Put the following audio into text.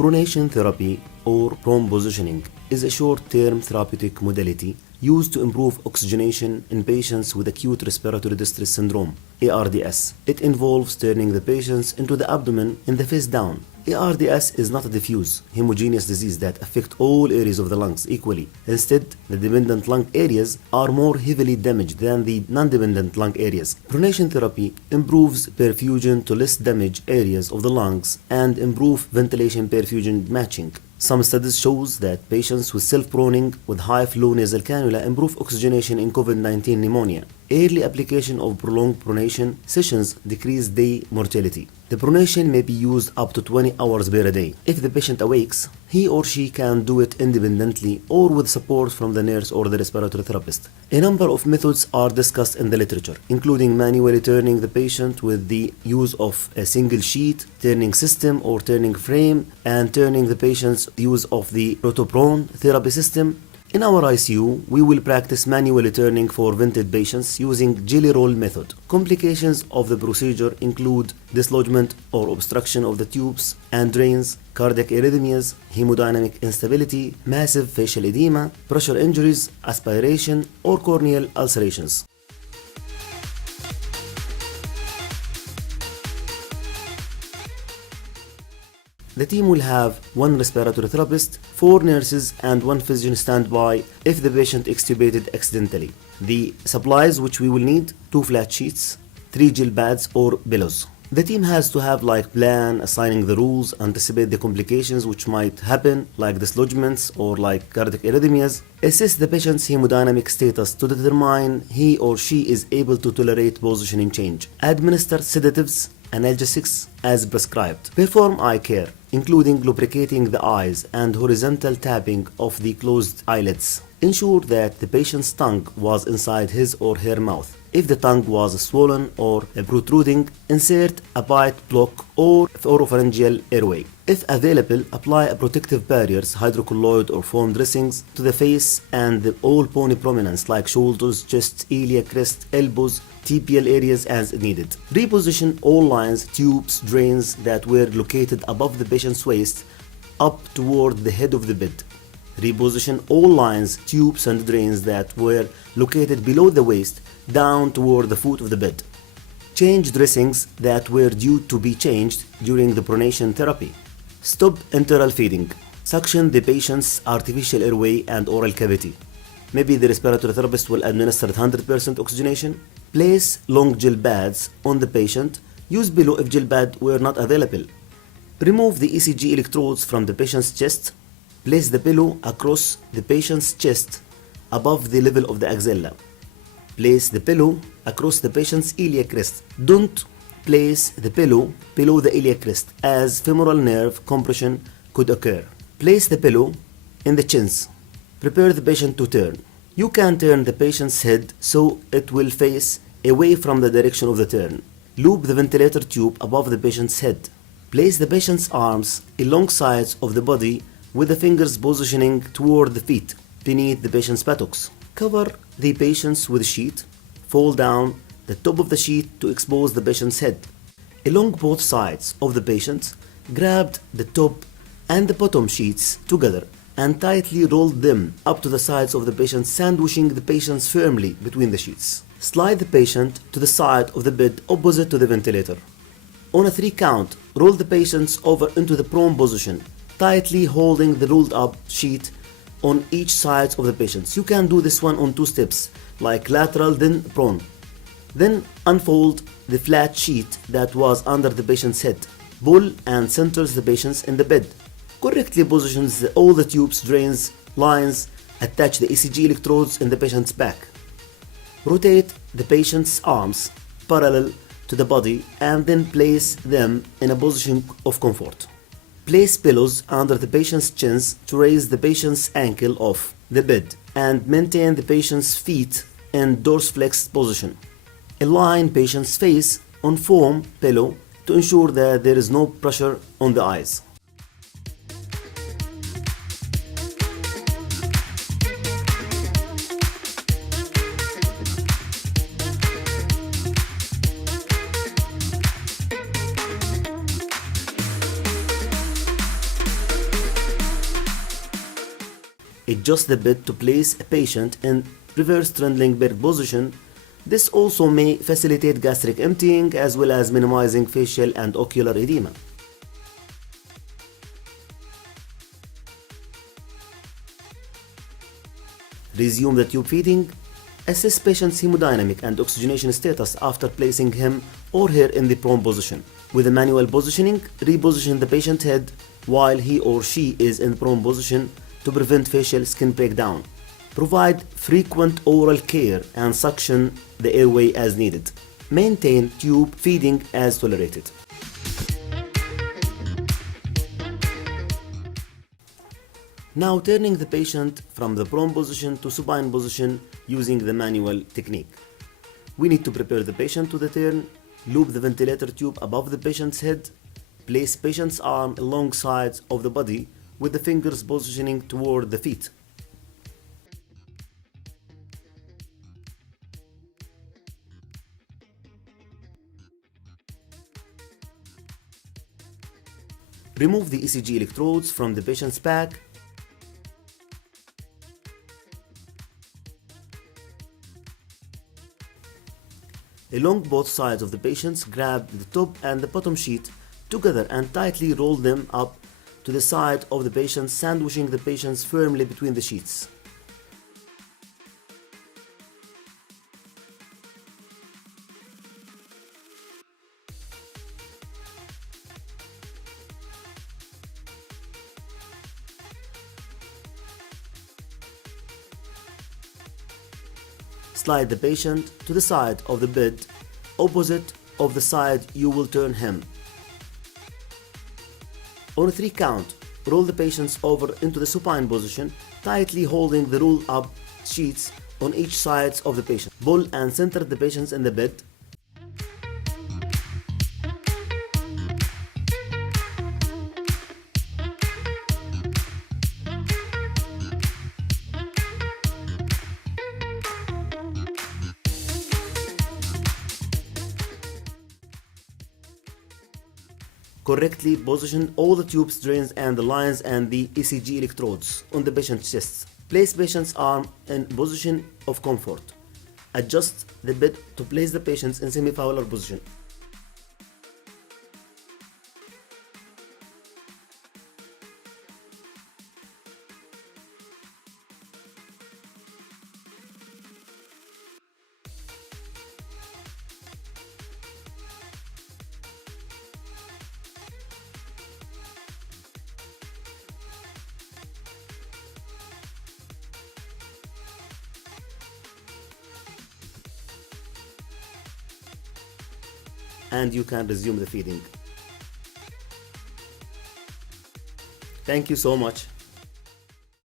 Pronation therapy or prone positioning is a short-term therapeutic modality used to improve oxygenation in patients with acute respiratory distress syndrome, ARDS. It involves turning the patients into the abdomen in the face down. ARDS is not a diffuse, homogeneous disease that affects all areas of the lungs equally. Instead, the dependent lung areas are more heavily damaged than the non-dependent lung areas. Pronation therapy improves perfusion to less damaged areas of the lungs and improves ventilation perfusion matching. Some studies shows that patients with self-proning with high-flow nasal cannula improve oxygenation in COVID-19 pneumonia. Early application of prolonged pronation sessions decrease day mortality. The pronation may be used up to 20 hours per day. If the patient awakes, he or she can do it independently or with support from the nurse or the respiratory therapist. A number of methods are discussed in the literature, including manually turning the patient with the use of a single sheet, turning system or turning frame, and turning the patient's use of the rotoprone therapy system. In our ICU, we will practice manually turning for vented patients using jelly roll method. Complications of the procedure include dislodgement or obstruction of the tubes and drains, cardiac arrhythmias, hemodynamic instability, massive facial edema, pressure injuries, aspiration, or corneal ulcerations. The team will have 1 respiratory therapist, 4 nurses, and 1 physician standby if the patient extubated accidentally. The supplies which we will need: 2 flat sheets, 3 gel pads or pillows. The team has to have plan assigning the rules, anticipate the complications which might happen like dislodgements or like cardiac arrhythmias, assess the patient's hemodynamic status to determine he or she is able to tolerate positioning change, administer sedatives, analgesics as prescribed, perform eye care, including lubricating the eyes and horizontal tapping of the closed eyelids. Ensure that the patient's tongue was inside his or her mouth. If the tongue was swollen or protruding, insert a bite block or oropharyngeal airway. If available, apply protective barriers, hydrocolloid or foam dressings to the face and all bony prominence like shoulders, chest, iliac crest, elbows, tibial areas as needed. Reposition all lines, tubes, drains that were located above the patient's waist up toward the head of the bed. Reposition all lines, tubes, and drains that were located below the waist down toward the foot of the bed. Change dressings that were due to be changed during the pronation therapy. Stop enteral feeding. Suction the patient's artificial airway and oral cavity. Maybe the respiratory therapist will administer 100% oxygenation. Place long gel pads on the patient. Use pillow if gel pad were not available. Remove the ECG electrodes from the patient's chest. Place the pillow across the patient's chest above the level of the axilla. Place the pillow across the patient's iliac crest. Don't place the pillow below the iliac crest as femoral nerve compression could occur. Place the pillow in the chins. Prepare the patient to turn. You can turn the patient's head so it will face away from the direction of the turn. Loop the ventilator tube above the patient's head. Place the patient's arms along sides of the body with the fingers positioning toward the feet beneath the patient's buttocks. Cover the patients with a sheet. Fold down the top of the sheet to expose the patient's head. Along both sides of the patient, grab the top and the bottom sheets together and tightly roll them up to the sides of the patient, sandwiching the patient firmly between the sheets. Slide the patient to the side of the bed opposite to the ventilator. On a 3 count, roll the patients over into the prone position, tightly holding the rolled up sheet on each side of the patient. You can do this one on 2 steps, like lateral then prone. Then unfold the flat sheet that was under the patient's head. Pull and centers the patients in the bed. Correctly positions all the tubes, drains, lines. Attach the ECG electrodes in the patient's back. Rotate the patient's arms parallel to the body and then place them in a position of comfort. Place pillows under the patient's chins to raise the patient's ankle off the bed and maintain the patient's feet in dorsiflexed position. Align patient's face on foam pillow to ensure that there is no pressure on the eyes. adjust the bed to place a patient in reverse Trendelenburg position. This also may facilitate gastric emptying as well as minimizing facial and ocular edema. Resume the tube feeding. Assess patient's hemodynamic and oxygenation status after placing him or her in the prone position. With a manual positioning, reposition the patient head while he or she is in prone position to prevent facial skin breakdown. Provide frequent oral care and suction the airway as needed. Maintain tube feeding as tolerated. Now turning the patient from the prone position to supine position using the manual technique. We need to prepare the patient to the turn, loop the ventilator tube above the patient's head, place patient's arm along sides of the body with the fingers positioning toward the feet. Remove the ECG electrodes from the patient's back. Along both sides of the patients, grab the top and the bottom sheet together and tightly roll them up to the side of the patient, sandwiching the patients firmly between the sheets. Slide the patient to the side of the bed, opposite of the side you will turn him. On a 3 count, roll the patients over into the supine position, tightly holding the roll-up sheets on each side of the patient. Pull and center the patients in the bed. Correctly position all the tubes, drains and the lines and the ECG electrodes on the patient's chest. Place patient's arm in position of comfort. Adjust the bed to place the patients in semi-fowler position. And you can resume the feeding. Thank you so much.